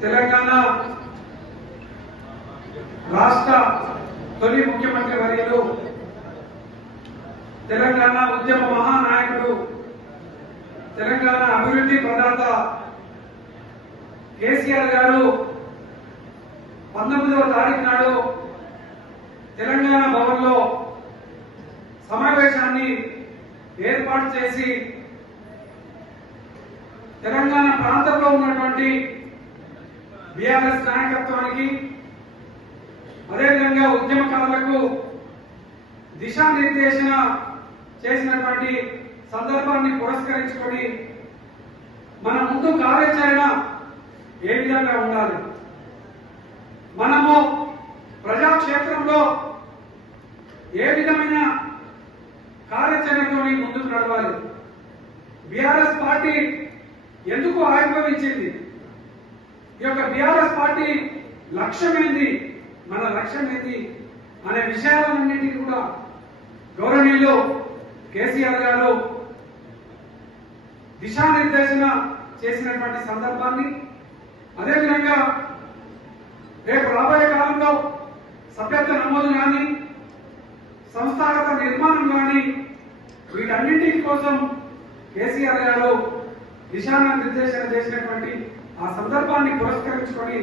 తెలంగాణ రాష్ట్ర తొలి ముఖ్యమంత్రి వర్యులు తెలంగాణ ఉద్యమ మహానాయకుడు తెలంగాణ అభివృద్ధి ప్రదాత కేసీఆర్ గారు పంతొమ్మిదవ తారీఖు నాడు తెలంగాణ భవన్లో సమావేశాన్ని ఏర్పాటు చేసి తెలంగాణ ప్రాంతంలో ఉన్నటువంటి బీఆర్ఎస్ నాయకత్వానికి అదేవిధంగా ఉద్యమకారులకు దిశానిర్దేశన చేసినటువంటి సందర్భాన్ని పురస్కరించుకొని మన ముందు కార్యాచరణ ఏ విధంగా ఉండాలి? మనము ప్రజాక్షేత్రంలో ఏ విధమైన కార్యాచరణతో ముందుకు నడవాలి? బీఆర్ఎస్ పార్టీ ఎందుకు ఆవిర్భవించింది? ఈ యొక్క బీఆర్ఎస్ పార్టీ లక్ష్యం ఏంది మన లక్ష్యం ఏంది అనే విషయాలన్నింటినీ కూడా గౌరవనీయులు కేసీఆర్ గారు దిశానిర్దేశన చేసినటువంటి సందర్భాన్ని అదేవిధంగా రేపు రాబోయే కాలంలో సభ్యత్వ నమోదు కానీ సంస్థాగత నిర్మాణం కానీ వీటన్నింటి కోసం కేసీఆర్ గారు దిశానిర్దేశన చేసినటువంటి ఆ సందర్భాన్ని పురస్కరించుకొని